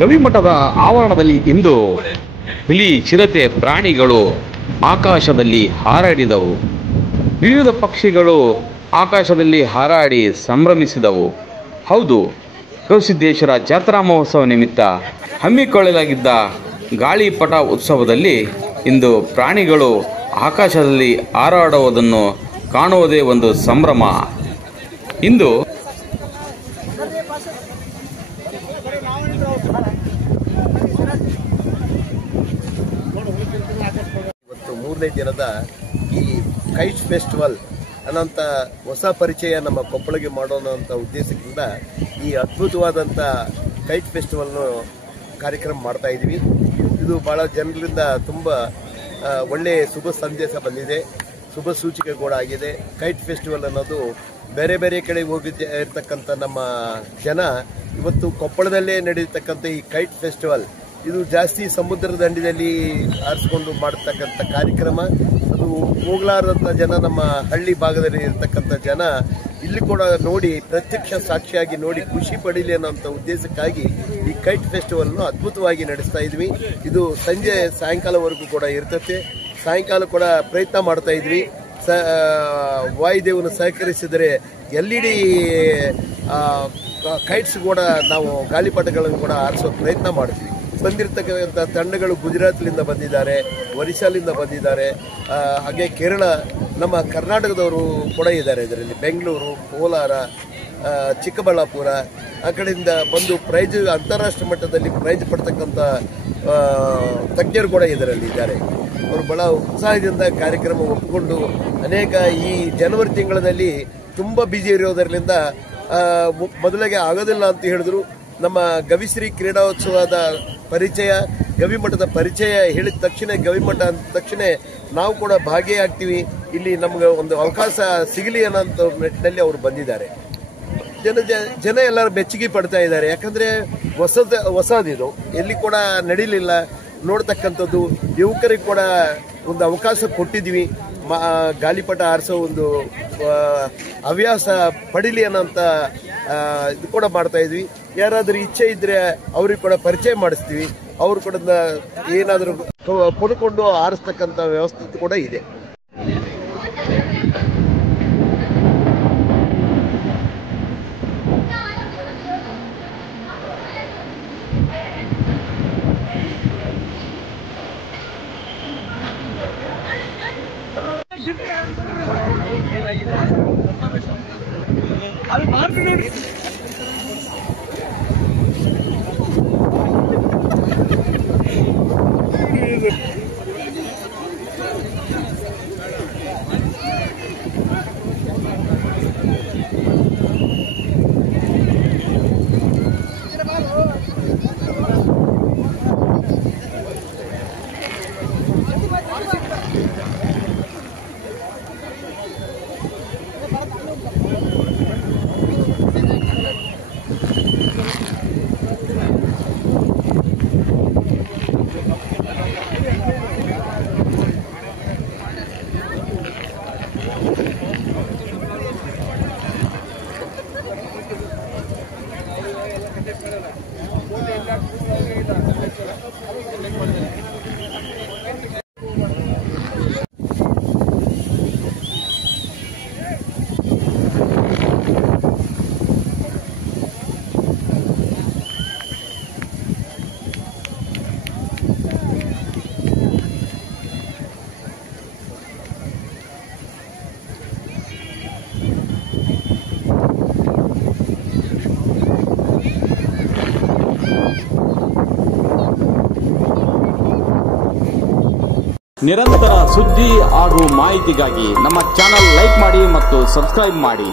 ಗವಿಮಠದ ಆವರಣದಲ್ಲಿ ಇಂದು ಬಿಳಿ ಚಿರತೆ ಪ್ರಾಣಿಗಳು ಆಕಾಶದಲ್ಲಿ ಹಾರಾಡಿದವು. ವಿವಿಧ ಪಕ್ಷಿಗಳು ಆಕಾಶದಲ್ಲಿ ಹಾರಾಡಿ ಸಂಭ್ರಮಿಸಿದವು. ಹೌದು, ಗವಿಸಿದ್ದೇಶ್ವರ ಜಾತ್ರಾ ಮಹೋತ್ಸವ ನಿಮಿತ್ತ ಹಮ್ಮಿಕೊಳ್ಳಲಾಗಿದ್ದ ಗಾಳಿಪಟ ಉತ್ಸವದಲ್ಲಿ ಇಂದು ಪ್ರಾಣಿಗಳು ಆಕಾಶದಲ್ಲಿ ಹಾರಾಡುವುದನ್ನು ಕಾಣುವುದೇ ಒಂದು ಸಂಭ್ರಮ. ಇಂದು ಇವತ್ತು 3ನೇ ದಿನದ ಈ ಕೈಟ್ ಫೆಸ್ಟಿವಲ್ ಅನ್ನೋಂಥ ಹೊಸ ಪರಿಚಯ ನಮ್ಮ ಕೊಪ್ಪಳಿಗೆ ಮಾಡೋಣ ಅಂತ ಉದ್ದೇಶದಿಂದ ಈ ಅದ್ಭುತವಾದಂಥ ಕೈಟ್ ಫೆಸ್ಟಿವಲ್ನು ಕಾರ್ಯಕ್ರಮ ಮಾಡ್ತಾ ಇದ್ದೀವಿ. ಇದು ಭಾಳ ಜನರಿಂದ ತುಂಬ ಒಳ್ಳೆಯ ಶುಭ ಸಂದೇಶ ಬಂದಿದೆ, ಶುಭ ಸೂಚಿಕೆ ಕೂಡ ಆಗಿದೆ. ಕೈಟ್ ಫೆಸ್ಟಿವಲ್ ಅನ್ನೋದು ಬೇರೆ ಬೇರೆ ಕಡೆ ಇರ್ತಕ್ಕಂಥ ನಮ್ಮ ಜನ ಇವತ್ತು ಕೊಪ್ಪಳದಲ್ಲೇ ನಡೆಯತಕ್ಕಂಥ ಈ ಕೈಟ್ ಫೆಸ್ಟಿವಲ್ ಇದು ಜಾಸ್ತಿ ಸಮುದ್ರ ದಂಡೆಯಲ್ಲಿ ಆರಿಸ್ಕೊಂಡು ಮಾಡತಕ್ಕಂಥ ಕಾರ್ಯಕ್ರಮ. ಅದು ಹೋಗ್ಲಾರದಂಥ ಜನ, ನಮ್ಮ ಹಳ್ಳಿ ಭಾಗದಲ್ಲಿ ಇರ್ತಕ್ಕಂಥ ಜನ ಇಲ್ಲಿ ಕೂಡ ನೋಡಿ ಪ್ರತ್ಯಕ್ಷ ಸಾಕ್ಷಿಯಾಗಿ ನೋಡಿ ಖುಷಿ ಪಡೀಲಿ ಅನ್ನೋಂಥ ಉದ್ದೇಶಕ್ಕಾಗಿ ಈ ಕೈಟ್ ಫೆಸ್ಟಿವಲ್ನು ಅದ್ಭುತವಾಗಿ ನಡೆಸ್ತಾ ಇದ್ವಿ. ಇದು ಸಂಜೆ ಸಾಯಂಕಾಲವರೆಗೂ ಕೂಡ ಇರ್ತದೆ. ಸಾಯಂಕಾಲ ಕೂಡ ಪ್ರಯತ್ನ ಮಾಡ್ತಾ ಇದ್ವಿ. ವಾಯುದೇವನು ಸಹಕರಿಸಿದರೆ LED ಕೈಟ್ಸ್ ಕೂಡ ನಾವು ಗಾಳಿಪಟಗಳನ್ನು ಕೂಡ ಆರಿಸೋ ಪ್ರಯತ್ನ ಮಾಡ್ತೀವಿ. ಬಂದಿರತಕ್ಕಂಥ ತಂಡಗಳು ಗುಜರಾತ್ಲಿಂದ ಬಂದಿದ್ದಾರೆ, ಒರಿಸ್ಸಾಲಿಂದ ಬಂದಿದ್ದಾರೆ, ಹಾಗೆ ಕೇರಳ, ನಮ್ಮ ಕರ್ನಾಟಕದವರು ಕೂಡ ಇದ್ದಾರೆ. ಇದರಲ್ಲಿ ಬೆಂಗಳೂರು, ಕೋಲಾರ, ಚಿಕ್ಕಬಳ್ಳಾಪುರ ಆ ಕಡೆಯಿಂದ ಬಂದು ಪ್ರೈಜ್, ಅಂತಾರಾಷ್ಟ್ರೀಯ ಮಟ್ಟದಲ್ಲಿ ಪ್ರೈಜ್ ಪಡ್ತಕ್ಕಂಥ ತಜ್ಞರು ಕೂಡ ಇದರಲ್ಲಿ ಇದ್ದಾರೆ. ಅವರು ಬಹಳ ಉತ್ಸಾಹದಿಂದ ಕಾರ್ಯಕ್ರಮ ಒಪ್ಪಿಕೊಂಡು ಅನೇಕ ಈ ಜನವರಿ ತಿಂಗಳಲ್ಲಿ ತುಂಬ ಬ್ಯುಸಿ ಇರೋದರಿಂದ ಮೊದಲಿಗೆ ಆಗೋದಿಲ್ಲ ಅಂತ ಹೇಳಿದ್ರು. ನಮ್ಮ ಗವಿಶ್ರೀ ಕ್ರೀಡೋತ್ಸವದ ಪರಿಚಯ, ಗವಿಮಠದ ಪರಿಚಯ ಹೇಳಿದ ತಕ್ಷಣ, ಗವಿಮಠ ಅಂದ ತಕ್ಷಣ ನಾವು ಕೂಡ ಭಾಗಿಯಾಗ್ತೀವಿ, ಇಲ್ಲಿ ನಮ್ಗೆ ಒಂದು ಅವಕಾಶ ಸಿಗಲಿ ಅನ್ನೋಂಥ ನಿಟ್ಟಿನಲ್ಲಿ ಅವರು ಬಂದಿದ್ದಾರೆ. ಜನ ಎಲ್ಲರೂ ಮೆಚ್ಚುಗೆ ಪಡ್ತಾ ಇದ್ದಾರೆ. ಯಾಕಂದ್ರೆ ಹೊಸದಿದು ಎಲ್ಲಿ ಕೂಡ ನಡೀಲಿಲ್ಲ ನೋಡ್ತಕ್ಕಂಥದ್ದು. ಯುವಕರಿಗೆ ಕೂಡ ಒಂದು ಅವಕಾಶ ಕೊಟ್ಟಿದ್ವಿ, ಗಾಳಿಪಟ ಆರಿಸೋ ಒಂದು ಹವ್ಯಾಸ ಪಡೀಲಿ ಅನ್ನೋಂಥ ಇದು ಕೂಡ ಮಾಡ್ತಾ ಇದ್ವಿ. ಯಾರಾದರೂ ಇಚ್ಛೆ ಇದ್ರೆ ಅವ್ರಿಗೆ ಕೂಡ ಪರಿಚಯ ಮಾಡಿಸ್ತೀವಿ. ಅವ್ರು ಕೂಡ ಏನಾದರೂ ಕೊಡ್ಕೊಂಡು ಆರಿಸ್ತಕ್ಕಂಥ ವ್ಯವಸ್ಥೆ ಕೂಡ ಇದೆ. ನಿರಂತರ ಸುದ್ದಿ ಹಾಗೂ ಮಾಹಿತಿಗಾಗಿ ನಮ್ಮ ಚಾನೆಲ್ ಲೈಕ್ ಮಾಡಿ ಮತ್ತು ಸಬ್ಸ್ಕ್ರೈಬ್ ಮಾಡಿ.